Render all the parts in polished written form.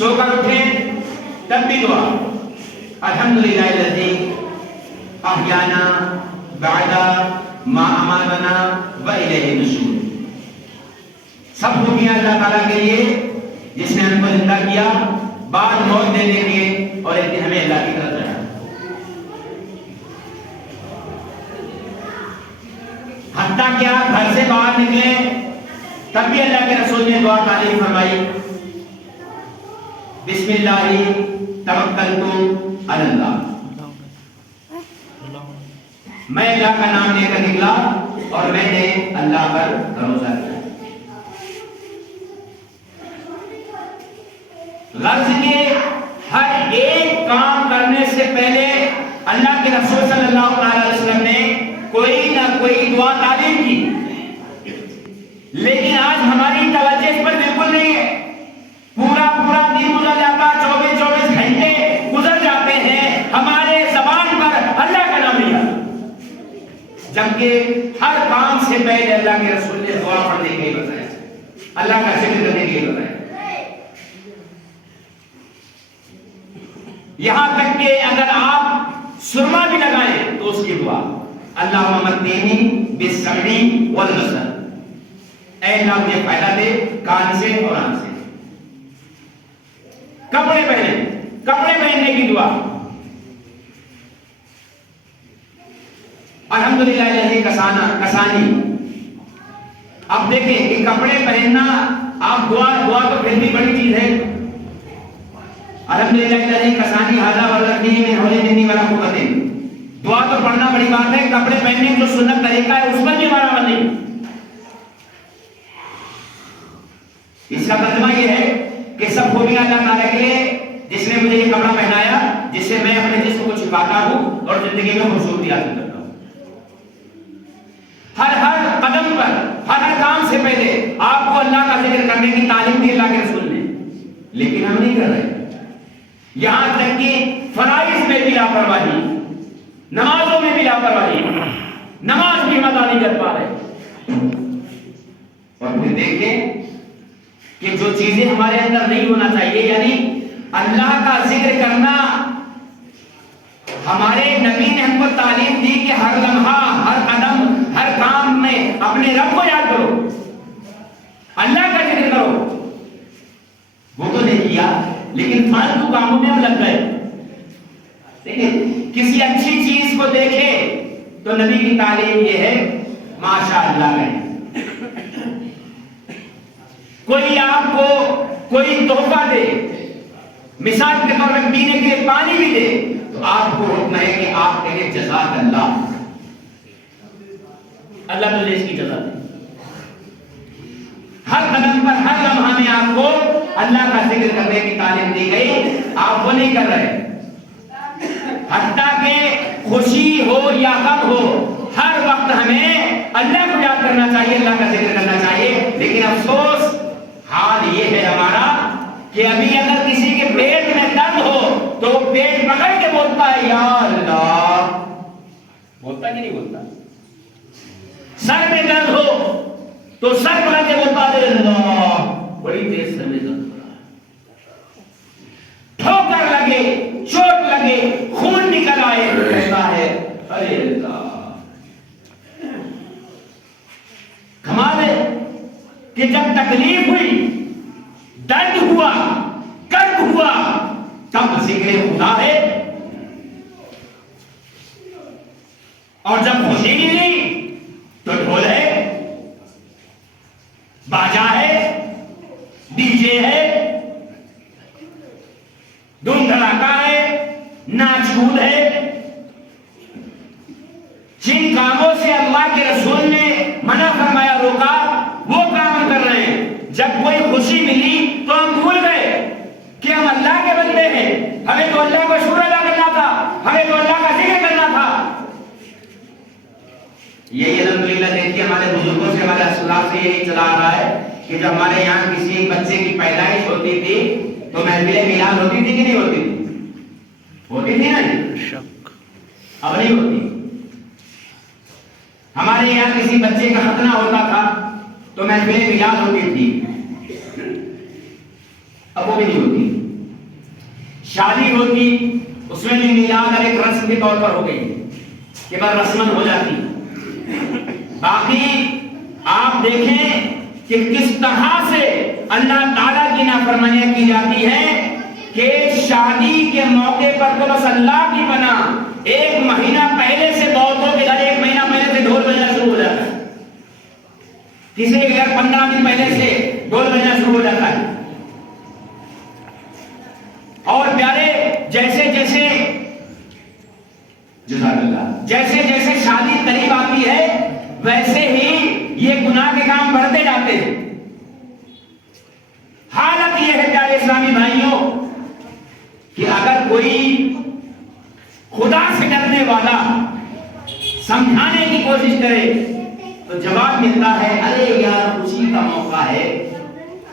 سو کر اٹھے تب بھی دعا الحمدللہ الذی احیانا بعد ما اماتنا والیہ النشور. سب خوبیاں اللہ تعالیٰ کے لیے جس نے ہم کو زندہ کیا بعد موت دینے کے اور ایک دن ہمیں اللہ کی طرف جانا. حتیٰ کیا گھر سے باہر نکلے تب بھی اللہ کے رسول نے دعا تعلیم فرمائی بسم اللہ توکلت علی اللہ. میں اللہ کا نام لے کر نکلا اور میں نے اللہ پر بھروسہ کیا. غرض کے ہر ایک کام کرنے سے پہلے اللہ کے رسول صلی اللہ علیہ وسلم نے کوئی نہ کوئی دعا تعلیم کی. لیکن آج ہماری توجہ اس پر بالکل نہیں ہے. پورا دن گزر جاتا, 24 گھنٹے گزر جاتے ہیں ہمارے زبان پر اللہ کا نام لیا, جبکہ ہر کام سے پہلے اللہ کے رسول نے دعا پڑھنے کے لیے بتایا, اللہ کا ذکر کرنے کے لیے بتایا. یہاں تک کہ اگر آپ سرما بھی لگائیں تو اس کی دعا اللہم متینی بالسمع والبصر, اے اللہ مجھے فائدہ دے کان سے اور آنکھ سے. کپڑے پہننے کی دعا الحمدللہ الذی کسانی. اب دیکھیں کہ کپڑے پہننا آپ دعا تو پھر بھی بڑی چیز ہے. الحمدللہ الذی کسانی ھذا ورزقنی من حول منی ولا قوت. دعا تو پڑھنا بڑی بات ہے, کپڑے پہننے کی جو سنت طریقہ ہے اس پر بھی ہمارا عمل نہیں. اس کا ترجمہ یہ ہے کہ سب خوبیاں اللہ تعالیٰ کے لیے جس نے مجھے یہ کپڑا پہنایا جس سے میں اپنے جسم کو چھپاتا ہوں اور زندگی میں خوبصورتی حاصل کرتا ہوں. ہر قدم پر ہر کام سے پہلے آپ کو اللہ کا ذکر کرنے کی تعلیم دی اللہ کے رسول نے, لیکن ہم نہیں کر رہے. یہاں تک کہ فرائض میں بھی لاپرواہی, نمازوں میں بھی لاپرواہی, نماز بھی ادا نہیں کر پا رہے. اور پھر دیکھیں کہ جو چیزیں ہمارے اندر نہیں ہونا چاہیے, یعنی اللہ کا ذکر کرنا, ہمارے نبی نے ہم کو تعلیم دی کہ ہر لمحہ, ہر قدم, ہر کام میں اپنے رب کو یاد کرو, اللہ کا ذکر کرو. وہ تو نہیں کیا, لیکن فالتو کاموں میں ہم لگ گئے. کسی اچھی چیز کو دیکھے تو نبی کی تعلیم یہ ہے ماشاء اللہ کہیں. کوئی آپ کو کوئی تحفہ دے, مثال کے طور پر پینے کے لیے پانی بھی دے, تو آپ کو حکم ہے کہ آپ کہیں جزاک اللہ, اللہ تجھے اس کی جزا دے. ہر قدم پر ہر لمحہ میں آپ کو اللہ کا ذکر کرنے کی تعلیم دی گئی, آپ وہ نہیں کر رہے. حتیٰ کہ خوشی ہو یا غم ہو ہر وقت ہمیں اللہ کو یاد کرنا چاہیے, اللہ کا ذکر کرنا چاہیے. لیکن افسوس حال یہ ہے ہمارا کہ ابھی اگر کسی کے پیٹ میں درد ہو تو وہ پیٹ پکڑ کے بولتا ہے یا اللہ, بولتا کہ نہیں بولتا. سر میں درد ہو تو سر پکڑ کے بولتا ہے اللہ, بڑی تیز سر میں درد ہو رہا ہے. ٹھوکر لگے, چوٹ لگے, خون نکل آئے تو کہتا ہے ارے اللہ. کمال ہے کہ جب تکلیف ہوئی, درد ہوا, کرب ہوا, تب ذکر خدا ہے, اور جب خوشی ملی تو ڈھول ہے, باجا ہے, ڈی جے ہے, دھوم دھڑاکا ہے, ناچ کود ہے. جن کاموں سے اللہ کے رسول نے منع فرمایا, روکا, وہ کام کر رہے ہیں. جب کوئی خوشی ملی تو ہم بھول گئے کہ ہم اللہ کے بندے ہیں, ہمیں تو اللہ کا شکر ادا کرنا تھا, ہمیں تو اللہ کا ذکر کرنا تھا. یہی الحمدللہ دیکھیے ہمارے بزرگوں سے, ہمارے اسلاف سے یہی چلا آ رہا ہے کہ جب ہمارے یہاں کسی بچے کی پیدائش ہوتی تھی تو محفل میلاد ہوتی تھی کہ نہیں ہوتی تھی؟ ہوتی تھی نا جی, اب نہیں ہوتی. ہمارے یہاں کسی بچے کا ختنہ ہوتا تھا تو محفل میلاد ہوتی تھی, اب وہ بھی نہیں ہوتی. شادی ہوتی اس میں بھی میلاد ایک رسم کے طور پر ہو گئی کہ بس رسمن ہو جاتی. باقی آپ دیکھیں کہ کس طرح سے اللہ تعالیٰ کی نافرمانیاں کی جاتی ہے کہ شادی کے موقع پر تو بس اللہ کی پناہ ایک مہینہ پہلے سے بہتوں کے گھر ایک مہینہ پہلے سے ڈھول بجنا شروع ہو جاتا ہے. کسی کے گھر 15 دن پہلے سے ڈھول بجنا شروع ہو جاتا ہے. اور پیارے جیسے جیسے جیسے جیسے شادی قریب آتی ہے ویسے ہی یہ گناہ کے کام بڑھتے جاتے ہیں. حالت یہ ہے پیارے اسلامی بھائیوں کہ اگر کوئی خدا سے ڈرنے والا سمجھانے کی کوشش کرے تو جواب ملتا ہے ارے یار خوشی کا موقع ہے,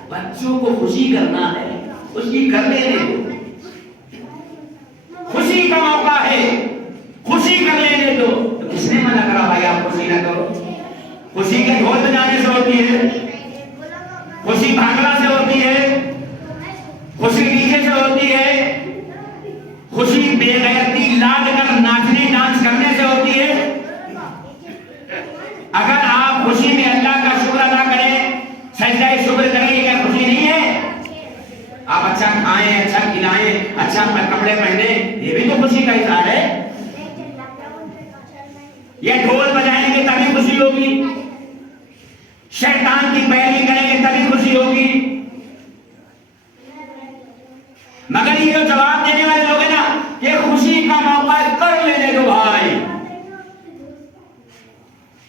بچوں کو خوشی کرنا ہے, خوشی کر لینے دو. خوشی کا موقع ہے, خوشی کر لینے دو. تو کس نے منع کرا بھائی آپ خوشی نہ کرو؟ خوشی کے ڈھول بجانے سے ہوتی ہے, خوشی بھانگڑا سے ہوتی ہے, خوشی ڈی جے سے ہوتی ہے, خوشی بے غیرتی لاگ کر ناچنے ڈانس کرنے سے ہوتی ہے. اگر آپ خوشی میں اللہ کا شکر ادا کریں, سجدہ شکر کریں, یہ کیا خوشی نہیں ہے؟ آپ اچھا کھائیں, اچھا کھلائیں, اچھا کپڑے پہنیں, یہ بھی تو خوشی کا اظہار ہے. یہ ڈھول بجائیں گے تبھی خوشی ہوگی, شیطان کی پیروی کریں گے تبھی خوشی ہوگی. مگر یہ جو جواب دینے والے لوگ ہیں نا کہ خوشی کا موقع کر لینے دو بھائی,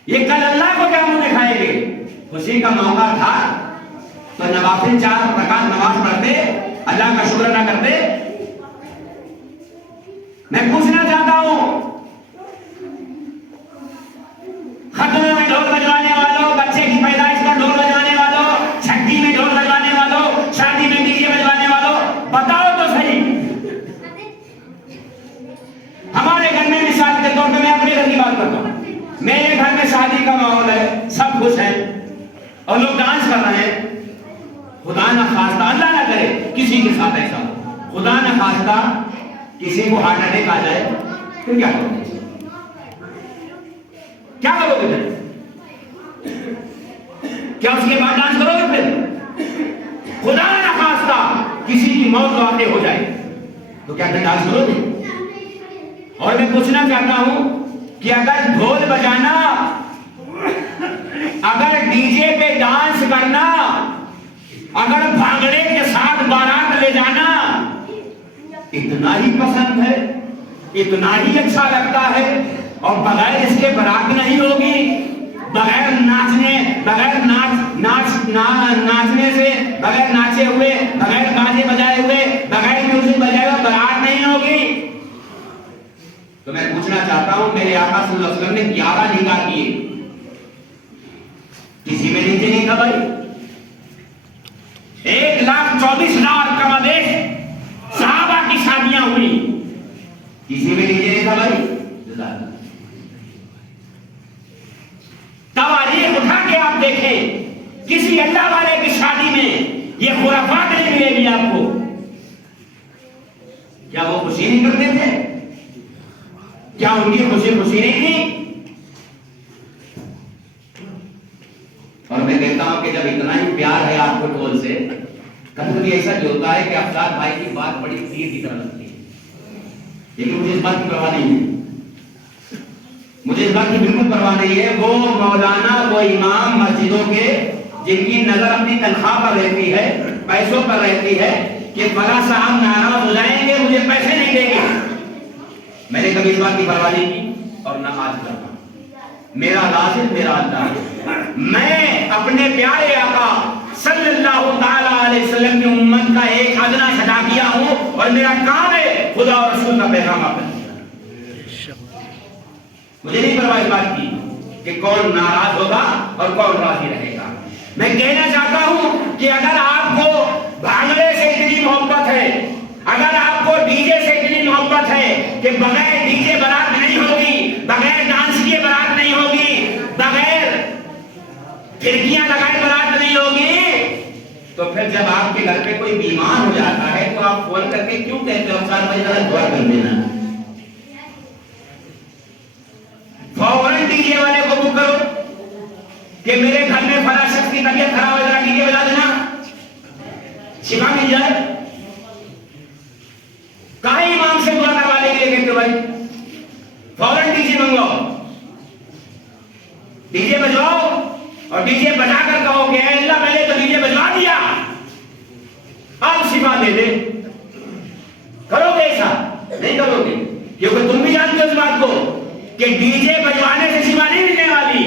یہ کل اللہ کو کیا منہ دکھائیں گے؟ خوشی کا موقع تھا تو نوافل 4 رکعت نماز پڑھتے, اللہ کا شکر ادا کرتے. میں پوچھنا چاہتا ہوں ختموں میں ڈھول بجوانے والوں, بچے کی پیدائش پر ڈھول بجوانے والوں, چھٹی میں ڈھول بجوانے والوں, شادی میں ڈی جے بجوانے والوں, بتاؤ تو صحیح. ہمارے گھر میں مثال کے طور پہ میں اپنے گھر کی بات کرتا ہوں. میرے گھر میں شادی کا ماحول ہے, سب خوش ہیں اور لوگ ڈانس کر رہے ہیں. خدا نہ خواستہ, اللہ نہ کرے کسی کے ساتھ ایسا ہو, خدا نہ خواستہ کسی کو ہارٹ اٹیک آ جائے پھر کیا کرو گے؟ کیا کرو گے پھر؟ کیا اس کے بعد ڈانس کرو گے پھر؟ خدا نہ خواستہ کسی کی موت واقع ہو جائے تو کیا پھر ڈانس کرو گے؟ اور میں پوچھنا چاہتا ہوں کہ اگر ڈھول بجانا, اگر ڈی جے پہ ڈانس کرنا, اگر بھانگڑے کے ساتھ بارات لے جانا اتنا ہی پسند ہے, اتنا ہی اچھا لگتا ہے, اور بغیر اس کے برات نہیں ہوگی, بغیر ناچنے, بغیر ناچنے سے, بغیر ناچے ہوئے, بغیر باجے بجائے ہوئے, بغیر میوزک بجائے ہوئے برات نہیں ہوگی. تو میں پوچھنا چاہتا ہوں میرے آقا صلی اللہ علیہ وسلم نے 11 نکاح کیے, کسی میں نیچے نہیں تھا بھائی. 1,24,000 کم از بیش صحابہ کی شادیاں ہوئی, کسی میں نیچے نہیں تھا بھائی. تواریخ اٹھا کے آپ دیکھیں کسی اللہ والے کی شادی میں یہ خرافات نہیں ملے گی آپ کو. کیا وہ خوشی نہیں کرتے تھے؟ کیا ان کی خوشی نہیں تھی؟ اور میں کہتا ہوں کہ جب اتنا ہی پیار ہے آپ کو ڈھول سے, کبھی کبھی ایسا بھی ہوتا ہے کہ افضال بھائی کی بات بڑی تیر کی طرح لگتی ہے, لیکن مجھے اس بات کی پرواہ نہیں ہے, مجھے اس بات کی بالکل پرواہ نہیں ہے. وہ مولانا, وہ امام مسجدوں کے جن کی نظر اپنی تنخواہ پر رہتی ہے, پیسوں پر رہتی ہے کہ فلاں صاحب ناراض ہو جائیں گے, مجھے پیسے نہیں دیں گے, میں نے کبھی اس بات کی پرواہ نہیں کی اور نہ آج کرتا. میرا رازق میرا اللہ, میں اپنے پیارے آقا صلی اللہ تعالی علیہ وسلم کی امت کا ایک ادنا چھٹا کیا ہوں, اور میرا کام ہے خدا اور رسول کا پیغام آپ نے. مجھے نہیں پرواہ اس بات کی کہ کون ناراض ہوگا اور کون راضی رہے گا. میں کہنا چاہتا ہوں کہ اگر آپ کو بھانگڑے سے اتنی محبت ہے, اگر آپ کو ڈی جے سے اتنی محبت ہے کہ بغیر ڈی جے برات نہیں ہوگی, بغیر ڈانس کیے برات نہیں ہوگی, بغیر کھڑکیاں لگائے برات نہیں ہوگی, تو پھر جب آپ کے گھر پہ کوئی بیمار ہو جاتا ہے تو آپ فون کر کے کیوں کہتے ہو خان بھائی ذرا دعا کر دینا؟ فوراً ڈی جے والے کو بک کرو کہ میرے گھر میں فلاں شخص کی طبیعت خراب ہو، ذرا ڈی جے بجا دینا، شفا مل جائے۔ کہاں امام سے دعا کروانے کے لیے کہتے ہو بھائی؟ فوراً ڈی جے منگواؤ، ڈی جے بجواؤ، اور ڈی جے بجا کر کہو کہ اے اللہ میں نے تو ڈی جے بجوا دیا، اب شفا دے دے۔ کرو گے ایسا؟ نہیں کرو گے، کیونکہ تم بھی جانتے ہو اس بات کو کہ ڈی جے بجوانے سے شفا نہیں ملنے والی۔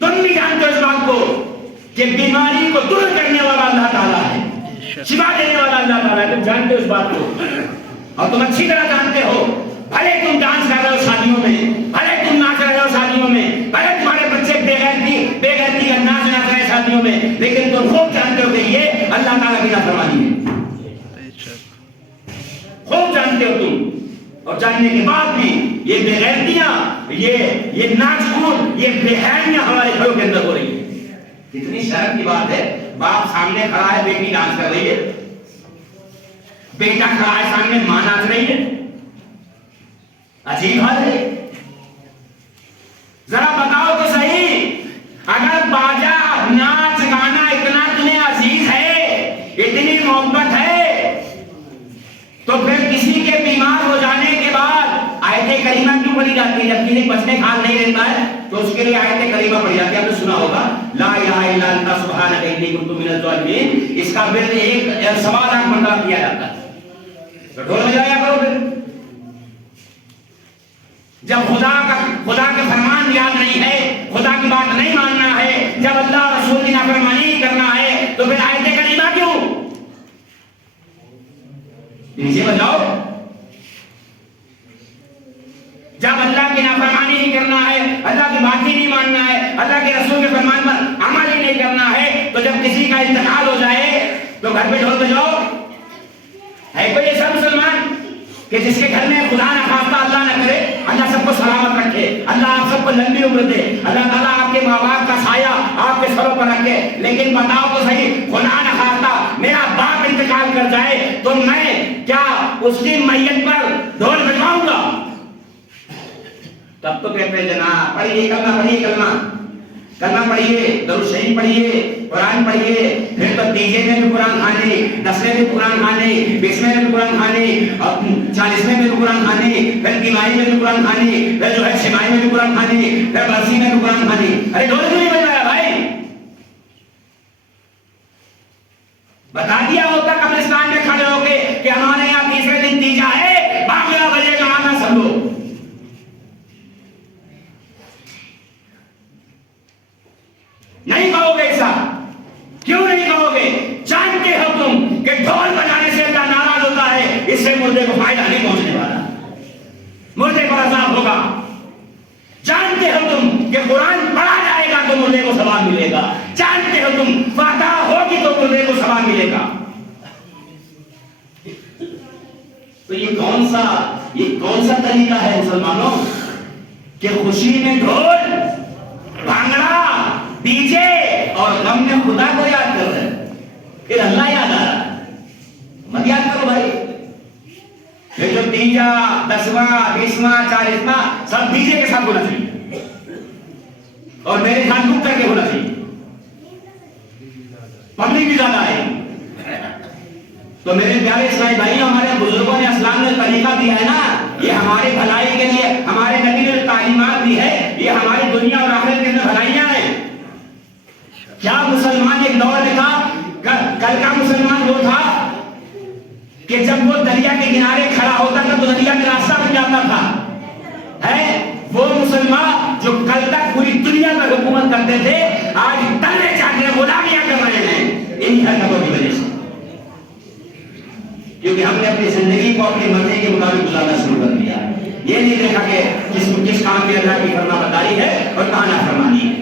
تم بھی جانتے ہو اس بات کو کہ بیماری کو دور کرنے والا اللہ تعالیٰ ہے، شفا دینے والا اللہ تعالیٰ ہے۔ تم جانتے ہو اس بات کو، اور تم اچھی طرح جانتے ہو، بھلے تم ڈانس کر رہے ہو شادیوں میں، بھلے تم ناچ رہے ہو شادیوں میں، بھلے تمہارے بچے بے غیرتی کا ناچ ناچ رہے ہیں شادیوں میں، لیکن تم خوب جانتے ہو کہ یہ اللہ تعالیٰ کی نافرمانی ہے، خوب جانتے ہو تم۔ اور جاننے کے بعد بھی یہ بے غیرتیاں، یہ ناچ کود، یہ بے حیائیاں ہمارے گھروں کے اندر ہو رہی ہیں۔ کتنی شرم کی بات ہے، باپ سامنے کھڑا ہے، بیٹی ڈانس کر رہی ہے، بیٹا کھڑا ہے سامنے، ماں ناچ رہی ہے، عجیب حال ہے۔ ذرا بتاؤ تو صحیح، اگر باجا ناچ گانا اتنا تمہیں عزیز ہے، اتنی محبت ہے، تو پھر کسی کے بیمار ہو جانے کے بعد آیت کریمہ کیوں پڑھی جاتی ہے؟ جب کسی بچنے کھال نہیں رہتا ہے تو اس کے لیے آیت کریمہ پڑھی جاتی ہے۔ آپ نے سنا ہوگا لا الہ الا انت سبحانک انی کنت من الظالمین، اس کا ورد ایک 1.25 لاکھ مرتبہ کیا جاتا ہے۔ تو ڈھول بجایا کرو پھر، جب خدا کے فرمان یاد نہیں ہے، خدا کی بات نہیں ماننا ہے، جب اللہ اور رسول کی نافرمانی کرنا ہے، تو پھر آیت کریمہ کیوں؟ نیچے بجاؤ۔ جب اللہ کی نافرمانی نہیں کرنا ہے، اللہ کی بات ہی نہیں ماننا ہے، اللہ کے رسول کے فرمان پر عمل ہی نہیں کرنا ہے، تو جب کسی کا انتقال ہو جائے تو گھر پہ ڈھول بجاؤ۔ ہے کوئی ایسا مسلمان کہ جس کے گھر میں خدا نہ خواستہ اللہ نہ کرے، اللہ سب کو سلامت رکھے، اللہ آپ سب کو لمبی عمر دے، اللہ تعالیٰ آپ کے ماں باپ کا سایہ آپ کے سروں پر رکھے، لیکن بتاؤ تو صحیح، خدا نہ خواستہ میرا باپ انتقال کر جائے تو میں کیا اس کی میت پر ڈھول بجواؤں گا؟ تب تو کہتے ہیں جناب پڑھیے کلمہ پڑھیے، درود شریف پڑھیے، قرآن پڑھیے، پھر تو تیجے میں بھی قرآن کھانے، 10ویں میں قرآن کھانے، 20ویں میں بھی قرآن کھانے، 40ویں میں بھی قرآن کھانے، پھر تیماہی میں بھی قرآن کھانے، پھر جو ہے چھماہی میں بھی قرآن کھانے، پھر برسی میں بھی قرآن کھانے۔ ارے ڈھول کیوں نہیں بج رہا بھائی؟ بتا دیا ہوتا قبرستان میں کھڑے ہو کے کہ ہمارے یہاں تیسرے دن تیجا ہے، باقیہ بجے گا، آنا سب لوگ۔ نہیں کہو گے ایسا، کیوں نہیں کہو گے؟ جانتے ہو تم کہ ڈھول بجانے سے اللہ ناراض ہوتا ہے، اس سے مردے کو فائدہ نہیں پہنچنے والا، مردے پر عذاب ہوگا۔ جانتے ہو تم کہ قرآن پڑھا جائے گا تو مردے کو ثواب ملے گا، جانتے ہو تم فاتحہ ہوگی تو مردے کو ثواب ملے گا۔ تو یہ کون سا طریقہ ہے مسلمانوں کہ خوشی میں ڈھول، بھانگڑا، ڈی جے، اور غم میں خدا کو یاد کر رہے ہیں، پھر اللہ یاد آ رہا ہے؟ مت یاد کرو بھائی۔ پھر جو تیجا، 10واں، 20واں، 40واں سب ڈی جے کے ساتھ ہونا چاہیے، اور میرے ساتھ رک کر کے ہونا چاہیے، پبلک بھی زیادہ آئے۔ تو میرے پیارے اسلامی بھائی، ہمارے بزرگوں نے اسلام نے طریقہ دیا ہے نا، یہ ہماری بھلائی کے لیے، ہمارے نبی نے تعلیمات دی ہے، یہ ہماری دنیا اور آخرت کے اندر بھلائیاں ہیں۔ کیا مسلمان ایک دور میں تھا، کل کا مسلمان وہ تھا کہ جب وہ دریا کے کنارے کھڑا ہوتا تھا تو دریا میں راستہ بن جاتا تھا، ہے وہ مسلمان جو کل تک پوری دنیا پر حکومت کرتے تھے، آج تلے چاٹنے غلامیاں کر رہے ہیں انہی حرکتوں کی وجہ سے، کیونکہ ہم نے اپنی زندگی کو اپنی مرضی کے مطابق گزارنا شروع کر دیا۔ یہ نہیں دیکھا کہ کس کام میں اللہ کی فرما برداری ہے اور کہاں نافرمانی ہے۔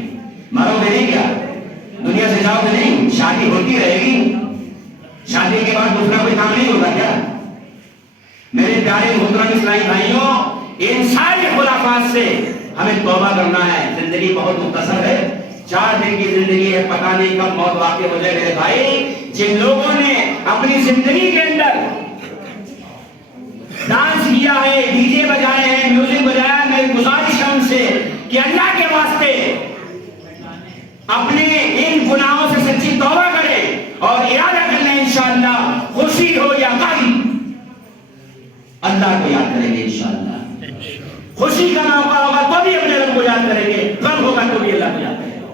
مرو گے نہیں کیا؟ دنیا سے جاؤ گے نہیں؟ شادی ہوتی رہے گی، شادی کے بعد دوسرا کوئی کام نہیں ہوگا کیا؟ میرے پیارے محترم اسلامی بھائیوں، ان سارے خرافات سے ہمیں توبہ کرنا ہے۔ زندگی بہت مختصر ہے، 4 دن کی زندگی ہے، پتہ نہیں کب موت واقع ہو جائے میرے بھائی۔ جن لوگوں نے اپنی زندگی کے اندر ڈانس کیا ہے، ڈی جے بجائے ہیں، میوزک بجایا، میری گزارش ہے ان سے کہ اللہ کے واسطے اپنے ان گناہوں سے سچی توبہ کرے اور ارادہ کر لیں انشاءاللہ، خوشی ہو یا غم اللہ کو یاد کریں گے انشاءاللہ۔ خوشی کا موقع ہوگا تو بھی اپنے رب کو یاد کریں گے، غم ہوگا تو بھی اللہ کو یاد کریں گے،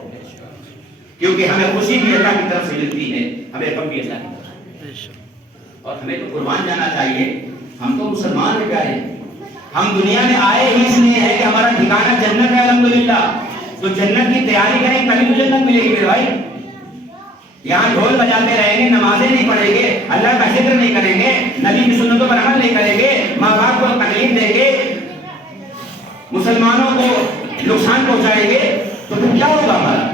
کیونکہ ہمیں خوشی بھی اللہ کی طرف سے ملتی ہے، ہمیں غم بھی اللہ کی طرف سے، اور ہمیں تو قربان جانا چاہیے۔ ہم تو مسلمان ہیں پیارے، ہم دنیا میں آئے ہی اس لیے ہے کہ ہمارا ٹھکانہ جنت ہے الحمدللہ، تو جنت کی تیاری کریں تبھی تو جنت ملے گی میرے بھائی۔ یہاں ڈھول بجاتے رہیں گے، نمازیں نہیں پڑھیں گے، اللہ کا ذکر نہیں کریں گے، نبی کی سنتوں پر عمل نہیں کریں گے، ماں باپ کو تکلیف دیں گے، مسلمانوں کو نقصان پہنچائیں گے، تو پھر کیا ہوگا ہمارا؟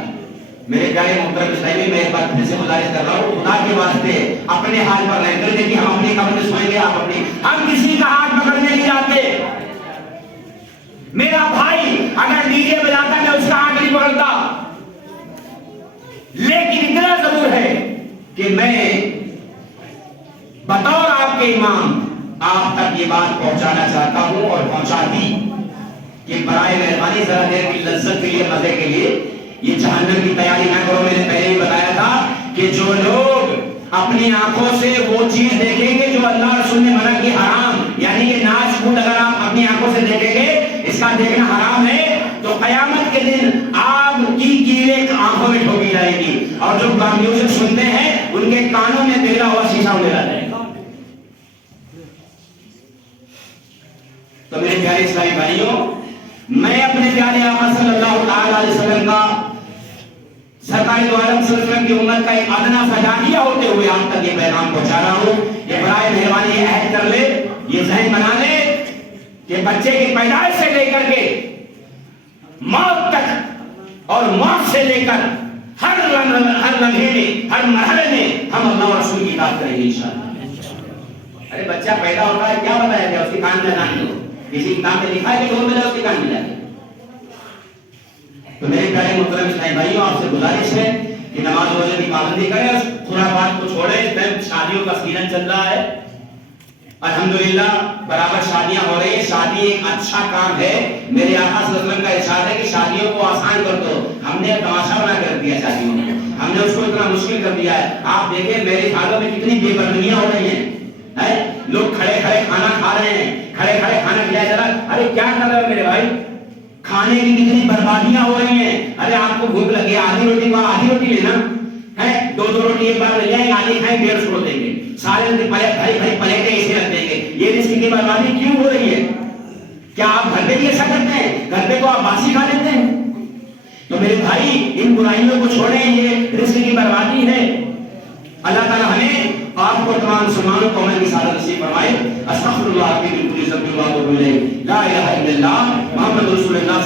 میرے پیارے محترم اسلامی، میں ایک بات پھر سے گزارش کر رہا ہوں، خدا کے واسطے اپنے حال پر رہیں گے، دیکھیے ہم اپنی قبر میں سوئیں گے، آپ اپنی، ہم کسی کا ہاتھ پکڑنے نہیں جاتے۔ میرا بھائی اگر ڈی جے بجاتا میں اس کا ہاتھ نہیں پکڑتا، لیکن اتنا ضرور ہے کہ میں بطور آپ کے امام آپ تک یہ بات پہنچانا چاہتا ہوں اور پہنچا دی کہ برائے مہربانی ذرا دیر کی لذت کے لیے، مزے کے لیے یہ جہنم کی تیاری نہ کرو۔ میں نے پہلے ہی بتایا تھا کہ جو لوگ اپنی آنکھوں سے وہ چیز دیکھیں گے جو اللہ رسول نے منع کی حرام، یعنی کہ ناچ کود اگر آپ اپنی آنکھوں سے دیکھیں گے، اس کا دیکھنا حرام ہے، تو قیامت کے دن آگ کی کیلیں آنکھوں میں ٹھوکی جائے گی، اور جو میوزک سنتے ہیں ان کے کانوں میں پگھلا ہوا شیشہ اڑے جائے گا۔ تو میرے پیارے اسلامی بھائیوں، میں اپنے پیارے آقا صلی اللہ علیہ وسلم کا، سرکار دو عالم صلی اللہ علیہ وسلم کی امت کا ایک ادنا فدائیہ ہوتے ہوئے آپ تک یہ پیغام پہنچا رہا ہوں۔ یہ برائے مہربانی یہ عہد کر لے، یہ ذہن بنا لے کہ بچے کی پیدائش سے لے کر کے موت تک، اور موت سے لے کر ہر لمحے میں، ہر مرحلے میں ہم اللہ اور رسول کی اطاعت کریں گے انشاءاللہ۔ ارے بچہ پیدا ہوتا ہے، کیا بتایا گیا اس کی کان میں جانے دو، کسی کتاب میں لکھا ہے کہ ڈھول بجائے اس کی کان میں جانے۔ تو میرے پیارے محترم اسلامی بھائیوں، آپ سے گزارش ہے کہ نماز روزے کی پابندی کریں، خرافات کو چھوڑیں۔ شادیوں کا سیزن چل رہا ہے، الحمدللہ برابر شادیاں ہو رہی ہیں، شادی ایک اچھا کام ہے۔ میرے آقا صلی اللہ علیہ وسلم کا ارشاد ہے کہ شادیوں کو آسان کر دو، ہم نے تماشا بنا کر دیا شادیوں میں، ہم نے اس کو اتنا مشکل کر دیا ہے۔ آپ دیکھیں میرے خیالوں میں کتنی بے پردگیاں ہو رہی ہیں، لوگ کھڑے کھڑے کھانا کھا رہے ہیں، کھڑے کھڑے کھانا کھلایا جا رہا ہے۔ ارے کیا کر رہے ہو میرے بھائی؟ کھانے کی کتنی بربادیاں ہو رہی ہیں۔ ارے آپ کو بھوک لگی ہے، آدھی روٹی کو آدھی روٹی لینا ہے، 2 روٹی ایک بار لے جائیں، آدھی کھائیں 150 دیں گے، سارے بھائی پلیٹیں ایسے رکھ دیں گے۔ یہ رزق کی بربادی کیوں ہو رہی ہے؟ کیا آپ گھر پہ بھی ایسا کرتے ہیں؟ گھر پہ تو آپ باسی کھا لیتے ہیں۔ تو میرے بھائی ان برائیوں کو چھوڑیں، یہ رزق کی بربادی ہے۔ اللہ تعالیٰ ہمیں آپ کو تمام مسلمانوں کو عمل کی سعادت نصیب فرمائے۔ استغفر اللہ کی بالکل ذنب اللہ و لا الہ الا اللہ